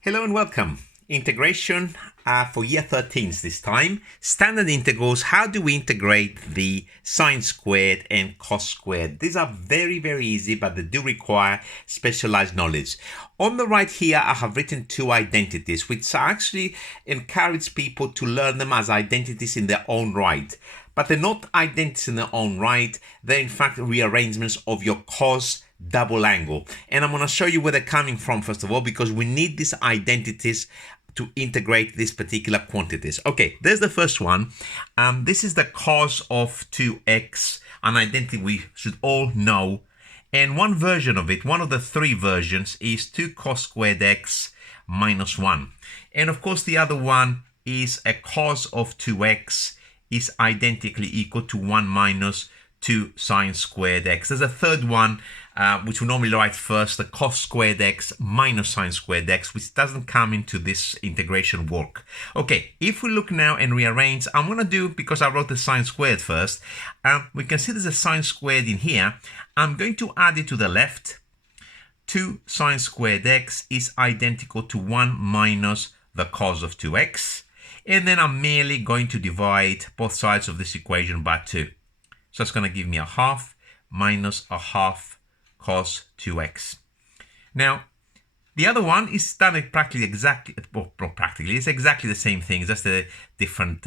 Hello and welcome. Integration for year 13s this time. Standard integrals, how do we integrate the sine squared and cos squared? These are very, very easy, but they do require specialized knowledge. On the right here, I have written two identities, which actually encourage people to learn them as identities in their own right. But they're not identities in their own right. They're in fact rearrangements of your cos double angle. And I'm going to show you where they're coming from first of all, because we need these identities to integrate these particular quantities. Okay, there's the first one. This is the cos of 2x, an identity we should all know. And one version of it, one of the three versions, is 2 cos squared x minus 1. And of course, the other one is a cos of 2x is identically equal to 1 minus 2 sine squared x. There's a third one, which we normally write first, the cos squared x minus sine squared x, which doesn't come into this integration work. Okay, if we look now and rearrange, I'm going to do, because I wrote the sine squared first, we can see there's a sine squared in here. I'm going to add it to the left. 2 sine squared x is identical to 1 minus the cos of 2x. And then I'm merely going to divide both sides of this equation by 2. So it's going to give me a half minus a half cos 2x. Now, the other one is done practically exactly, well, practically, it's exactly the same thing, it's just a different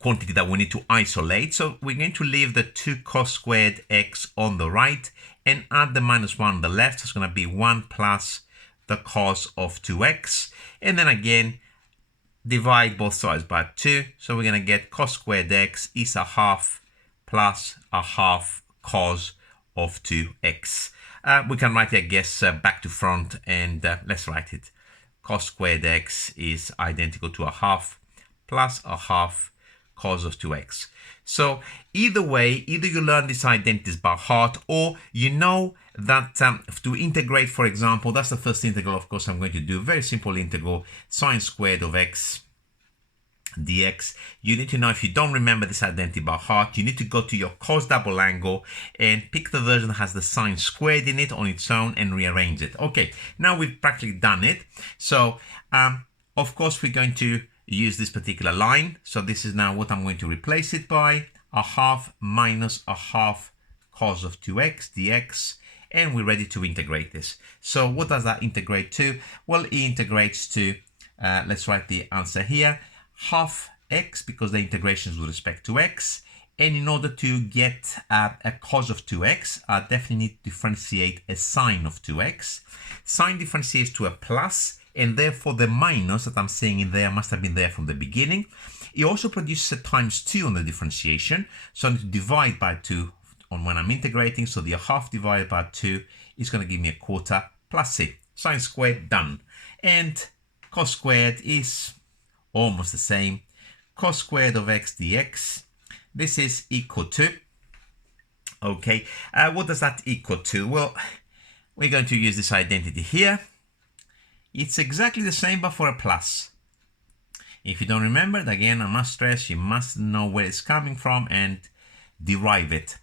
quantity that we need to isolate. So we're going to leave the 2 cos squared x on the right and add the minus 1 on the left. So it's going to be 1 plus the cos of 2x. And then again, divide both sides by 2. So we're going to get cos squared x is a half plus a half cos of 2x. We can write it, I guess, back to front, and let's write it. Cos squared x is identical to a half plus a half cos of 2x. So either way, either you learn these identities by heart, or you know that to integrate, for example, that's the first integral, of course, I'm going to do. Very simple integral, sine squared of x dx. You need to know, if you don't remember this identity by heart, you need to go to your cos double angle and pick the version that has the sine squared in it on its own and rearrange it. Okay, now we've practically done it. So, of course, we're going to use this particular line. So this is now what I'm going to replace it by, a half minus a half cos of 2x dx. And we're ready to integrate this. So what does that integrate to? Well, it integrates to, let's write the answer here, half x, because the integration is with respect to x. And in order to get a cos of 2x, I definitely need to differentiate a sine of 2x. Sine differentiates to a plus, and therefore the minus that I'm saying in there must have been there from the beginning. It also produces a times 2 on the differentiation, so I need to divide by 2 on when I'm integrating. So the half divided by 2 is going to give me a quarter plus c. Sine squared, done. And cos squared is almost the same. Cos squared of x dx. This is equal to, okay, what does that equal to? Well, we're going to use this identity here. It's exactly the same, but for a plus. If you don't remember it, again, I must stress, you must know where it's coming from and derive it.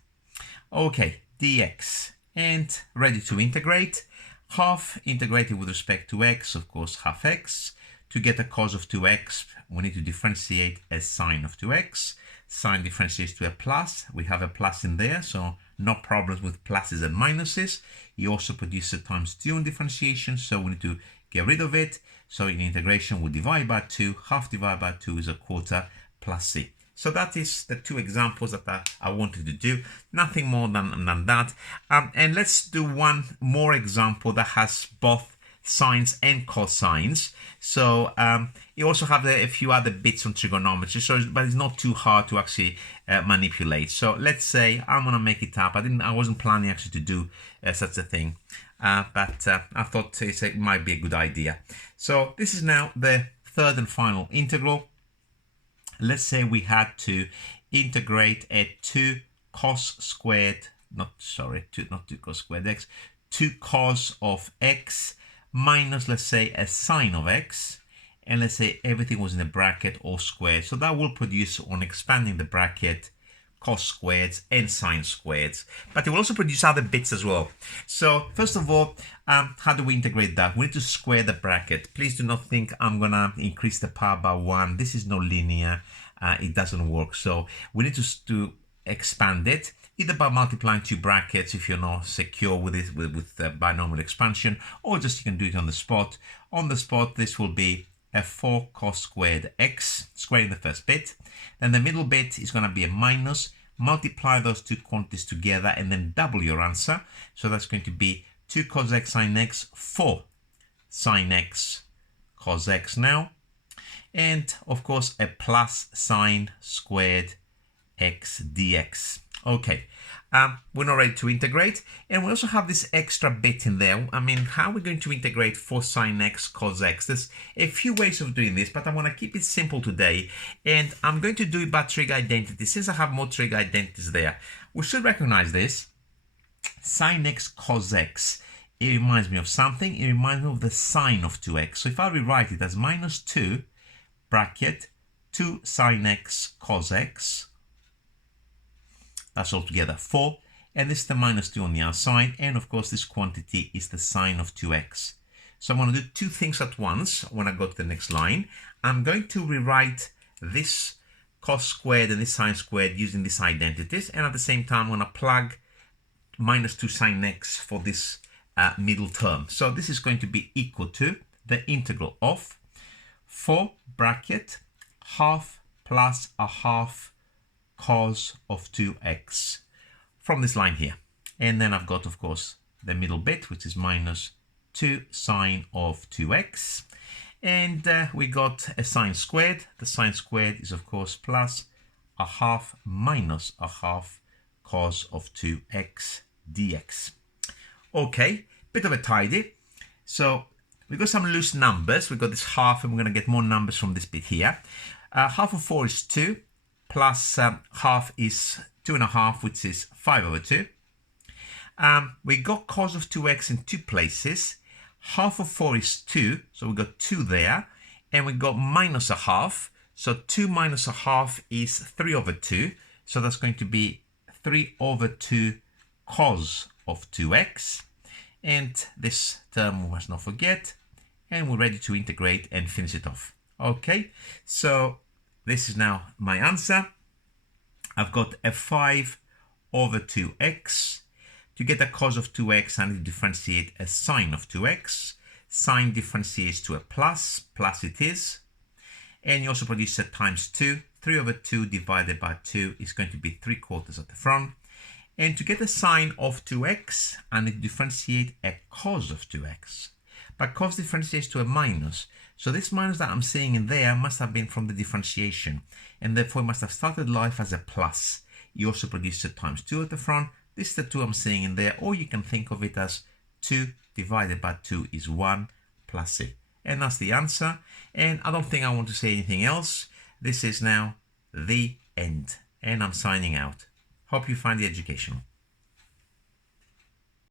Okay, dx, and ready to integrate. Half integrated with respect to x, of course, half x. To get a cos of 2x, we need to differentiate a sine of 2x. Sine differentiates to a plus. We have a plus in there, so no problems with pluses and minuses. You also produce a times 2 on differentiation, so we need to get rid of it. So in integration, we divide by 2. Half divided by 2 is a quarter plus c. So that is the two examples that I wanted to do. Nothing more than that. And let's do one more example that has both sines and cosines. So you also have a few other bits on trigonometry, but it's not too hard to actually manipulate. So let's say I'm going to make it up. I wasn't planning actually to do such a thing, but I thought it might be a good idea. So this is now the third and final integral. Let's say we had to integrate a 2 cos squared, not 2 cos squared x, 2 cos of x minus, let's say, a sine of x, and let's say everything was in a bracket or square. So that will produce, on expanding the bracket, cos squareds and sine squareds, but it will also produce other bits as well. So first of all, how do we integrate that? We need to square the bracket. Please do not think I'm gonna increase the power by 1. This is not linear. It doesn't work. So we need to expand it, either by multiplying two brackets if you're not secure with it with binomial expansion, or just you can do it on the spot. On the spot, this will be a 4 cos squared x, squaring the first bit. Then the middle bit is going to be a minus. Multiply those two quantities together and then double your answer. So that's going to be 2 cos x sine x, 4 sine x cos x now. And of course, a plus sine squared x dx. Okay, we're not ready to integrate, and we also have this extra bit in there. I mean, how are we going to integrate 4 sine x cos x? There's a few ways of doing this, but I want to keep it simple today, and I'm going to do it by trig identity. Since I have more trig identities there, we should recognize this. Sine x cos x, it reminds me of something. It reminds me of the sine of 2x. So if I rewrite it as minus 2 bracket 2 sine x cos x, that's all together 4, and this is the minus 2 on the outside, and of course this quantity is the sine of 2x. So I'm going to do two things at once when I go to the next line. I'm going to rewrite this cos squared and this sine squared using these identities, and at the same time I'm going to plug minus 2 sine x for this middle term. So this is going to be equal to the integral of 4 bracket half plus a half cos of 2x from this line here. And then I've got, of course, the middle bit, which is minus 2 sine of 2x. And we got a sine squared. The sine squared is, of course, plus a half minus a half cos of 2x dx. Okay, bit of a tidy. So we've got some loose numbers. We've got this half, and we're going to get more numbers from this bit here. Half of 4 is 2. Plus half is 2.5, which is 5 over 2. We got cos of 2x in two places. Half of 4 is 2, so we got 2 there. And we got minus a half. So 2 minus a half is 3 over 2. So that's going to be 3 over 2 cos of 2x. And this term we must not forget. And we're ready to integrate and finish it off. Okay, so this is now my answer. I've got a 5 over 2x. To get the cos of 2x, I need to differentiate a sine of 2x. Sine differentiates to a plus it is. And you also produce a times 2. 3 over 2 divided by 2 is going to be 3/4 at the front. And to get the sine of 2x, I need to differentiate a cos of 2x. But cos differentiates to a minus. So this minus that I'm seeing in there must have been from the differentiation, and therefore it must have started life as a plus. You also produce a times 2 at the front. This is the 2 I'm seeing in there, or you can think of it as 2 divided by 2 is 1 plus it. And that's the answer. And I don't think I want to say anything else. This is now the end, and I'm signing out. Hope you find it educational.